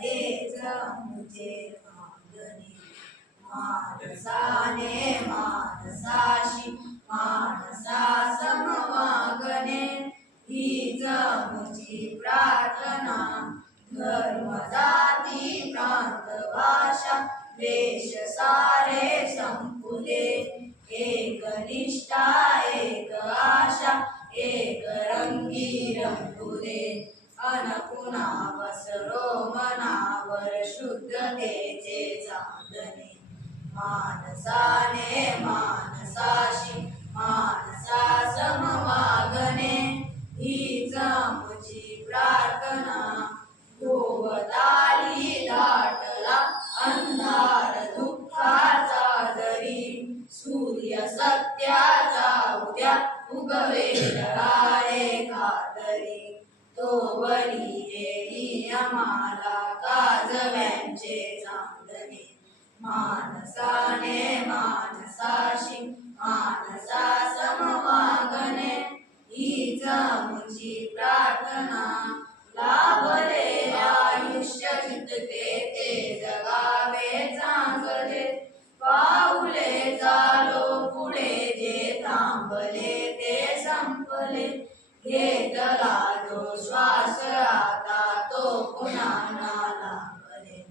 हेच मुझे मागणे. मानसाने मानसाशी मानसा समवागणे हीच मुझी प्रार्थना. धर्म जाती प्रांत भाषा देश सारे संपुले. एक निष्ठा एक आशा एक रंगी रंगुले. अन पुन्हा वसरो मनावर शुद्धतेचे चांदणे. मानसाने मानसाशी मानसा समवागणे हीच मुझी प्रार्थना. भोवताली दाटला अंधार दुःखाचा जरी सूर्य सत्याचा उद्या उगवेल रे खातरी. तो बली येई आम्हाला काजव्यांचे चांदणे. मानसाने मानसाशी मानसा समवागणे हीच मुझी प्रार्थना. लाभले आयुष्य जितके ते जगावे चांगले. पाऊले चालो पुढे जे थांबले ते संपले. घेतला जो श्वास आता तो पुन्हा ना लाभले.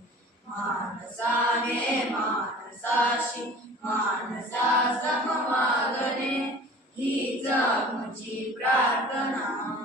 मानसाने मानसाशी मानसा समवागणे हीच मुझी प्रार्थना.